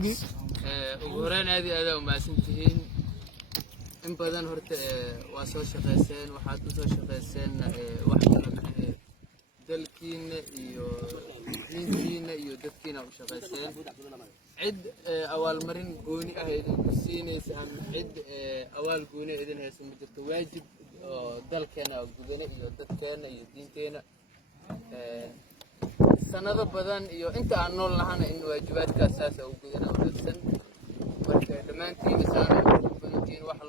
ugu horreyn aad iyo aad u mahadsantihiin in badan horta waa soo shaqayseen waxaad u soo shaqayseen wax kala dalkiina iyo diintiina iyo dadkiina u shaqayseen cid awaalmarin gooni ah idinku siinaysa ama cid awaal gooni idin haysa ma jirto waajib oo dalkeena gudana iyo dadkeena iyo diinteena sanado badan iyo inta aan nool lahana in waajibaadkaas saas u gudana wanaagsan marka dhammaantiin isaan badantiin wax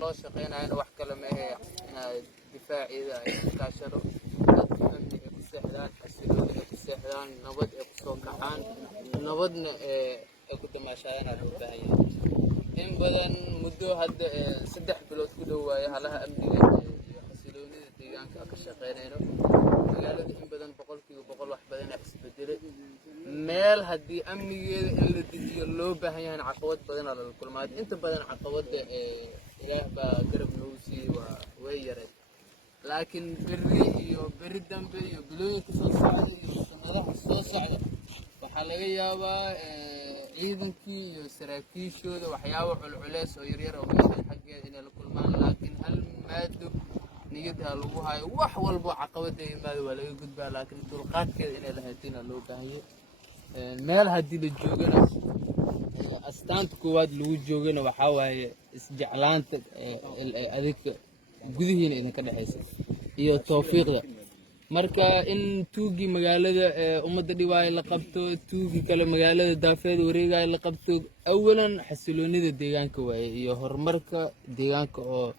loo shaqeynayana wax kale ma aha difaaciida ay kaashado dadka amniga ku seexdaan xasiloonida ku seexdaan nabad ay kusoo kacaan nabadna ay ku damaashaadaan loo baahan yahay in badan muddo hadda 3 bilood ku dhow waaye halaha amniga iyo xasiloonida deegaanka ka shaqeynayno magaalada in badan boqol wax badan ay isbedelay meel haddii amnigeeda in la dejiyo loo baahan yahay caqabad badan oo la kulmaad inta badan caqabada ilaah baa garab noogu siiyay waa way yaray laakiin berri dambe iyo bilooyinka soo socda iyo sanadaha soo socda waxaa laga yaabaa ciidankii iyo saraakiishooda waxyaabo culculeys oo yaryar oo meeshan xaggeeda inay la kulmaan laakiin hal maado niyada lagu hayo wax walba caqabada imaado waa laga gudbaa laakiin dulqaadkeeda inay la haytina loo baahan yahay meel haddii la joogana astaanta koowaad lagu joogana waxaa waaye isjeclaanta adinka gudihiina idinka dhexaysa iyo tawfiiqda marka in tuugii magaalada ummadda dhibaayo la qabto tuugii kale magaalada daafeed wareegayo la qabto awalan xasiloonida deegaanka waaye iyo horumarka deegaanka oo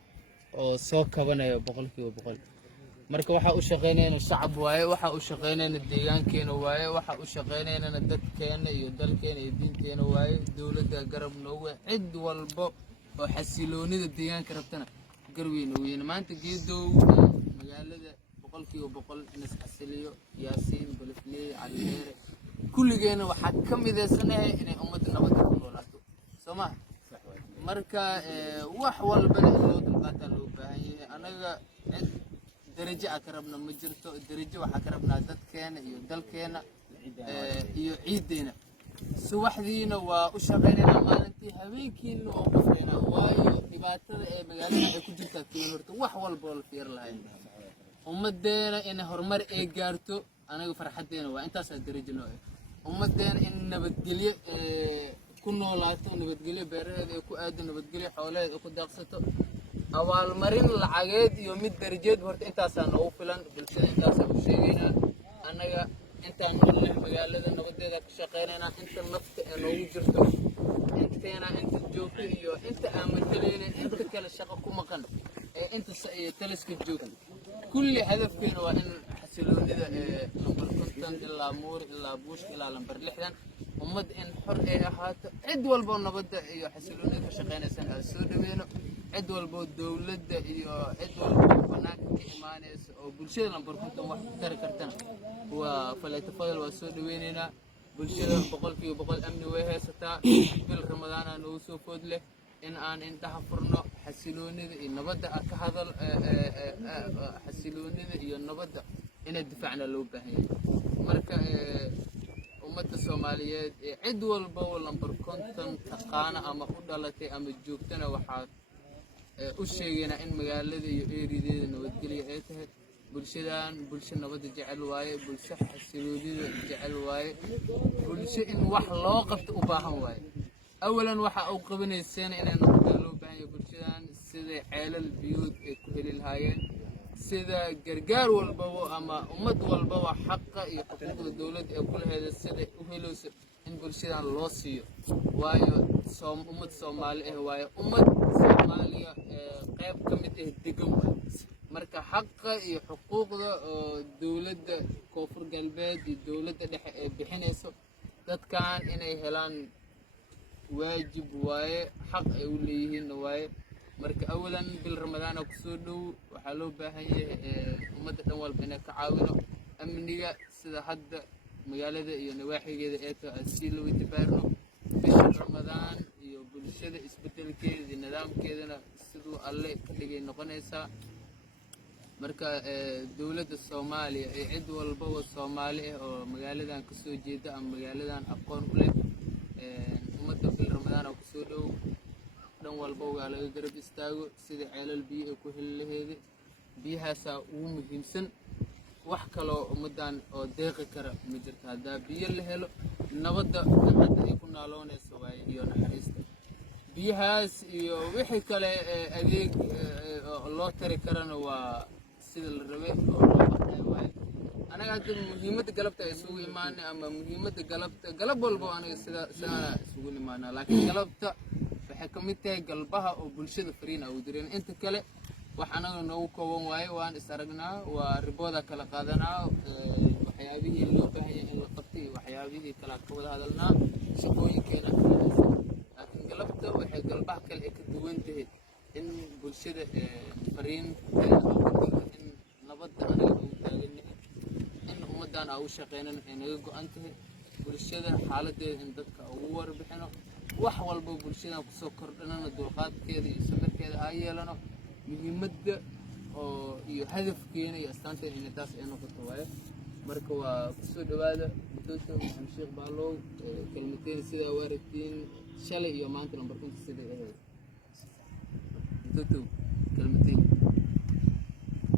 soo kabanaya 100% marka waxa u shaqeynayna shacab waaye waxa u shaqeynayna deegaankeena waaye waxa u shaqeynayna dadkeena iyo dalkeena iyo diinteena waaye dawladda garab noowe cid walba oo xasiloonida deegaanka rabtana garweyn weyn maanta geedow magaalada 100% in xasiliyo yaasiin balfney caliyeere kulligeena waxa ka mideysanahay inay ummadda nabad ku noolaato Soomaa marka wax walba loo dulqaata loo baahan yahay anaga darajo akarabna ma jirto darajo waxa ka rabnaa dadkeena iyo dalkeena iyo ciideena subaxdiina waa u shaqeynaa maalintii habeenkiina oo qofkeena waayo dhibaatada ee magaalada ay ku jirtaa tiin horta wax walba la fiir lahayn ummadeena in horumar ay gaarto anaga farxadeena waa intaas darajo noo ummadeena in nabadgelyo ku noolaato nabadgelyo beeraheeda ay ku aado nabadgelyo xoolaheeda ku daaqsato awaalmarin lacageed iyo mid darajeed horta intaas aan ugu filan bulshada intaas aan u sheegaynaa anaga intaan noolnahay magaalada nabadeeda ka shaqeynayna inta nafta ee noogu jirto inteena inta joogto iyo inta aan matalayna inta kale shaqo ku maqan ee inta taliska joogto kulli hadafkeena waa in xasiloonida number 50 ilaa muur ilaa buush ilaa number 60 ummad in xor ay ahaato cid walba nabadda iyo xasiloonida ka shaqeynaysan aan soo dhaweeyno cid walba dawladda iyo cid walba banaanka ka imaanaysa oo bulshada number 50 wax tar kartana waa falaytafadal waa soo dhaweynayna bulshada 100% amni way haysataa bil ramadaan aan ugu soo food leh in aan intaha furno xasiloonida iyo nabadda ka hadal xasiloonida iyo nabadda inay difaacna loo baahan yahay marka ummadda Soomaaliyeed cid walba oo number 50 taqaana ama u dhalatay ama joogtana waxa u sheegayna in magaalada iyo eerideeda nabadgelyo ay tahay bulshadan bulsho nabad jecel waaye bulsho xasiloonida jecel waaye bulsho in wax loo qabto u baahan waaye awalan waxa uu qabanayseen inay nabad loo baahan yahay bulshadan sida ceelal biyood ay ku heli lahaayeen sida gargaar walba ama ummad walba xaqqa iyo xuquuqda dawladda ee ku leedahay sida u helayso in bulshadan loo siiyo waayo ummad Soomaali ah waayo ummad Soomaaliya qayb ka mid ah degan marka xaqqa iyo xuquuqda oo dawladda koonfur galbeed iyo dawladda dhexe ay bixinayso dadkan inay helaan waajib waaye xaq ay u leeyihiin waaye marka awalan bil ramadaan ku soo dhow waxa loo baahan yahay ummadda dhan walba inay ka caawino amniga sida hadda magaalada iyo nawaaxigeeda ee ka si loo dibaarno bil ramadaan iyo bulshada isbedelkeeda nidaamkeedana sidoo alle ka dhigay noqonaysa marka dawladda Soomaaliya ee cid walba oo Soomaali ah oo magaaladan ka soo jeeda ama magaaladan aqoon u leh soo dhow dhan walba waa laga garab istaago sida ceelal biyo ay ku heli laheeda biyahaasaa ugu muhiimsan wax kaloo ummaddan oo deeqi kara ma jirto haddaa biyo la helo nabadda hadda ay ku naaloonayso waaye iyo naxariista biyahaas iyo wixii kale adeeg loo tari karana waa sida la rabay oo loo baxay waaye anaga hadda muhiimadda galabta ay isugu imaanay ama muhiimadda galab walbo aniga sidaana isugu imaanaa laakiin galabta waxay ka mid tahay galbaha oo bulshada fariin ah u direen inta kale wax anaga noogu kooban waaye waan is aragnaa waa ribooda kala qaadanaa waxyaabihii loo baahaya in la qabtay iyo waxyaabihii kale ka wada hadalnaa shaqooyinkeena laakiin galabta waxay galbaha kale ay ka duwan tahay in bulshada fariin in nabadda anaga ugu taagannahay in ummaddan aan u shaqeynan ay naga go-an tahay bulshada xaaladeeda in dadka ugu warbixino wax walba bulshadan kusoo kordhanana dulqaadkeeda iyo samirkeeda aa yeelano muhiimadda oo iyo hadafkeena iyo astaanteena inay taas ay noqoto waaye marka waa kusoo dhawaada mutoto maxamed sheekh baalow kelmateen sidaa u aragtiin shalay iyo maanta lambarkunta siday ahayd mutoto kelmateen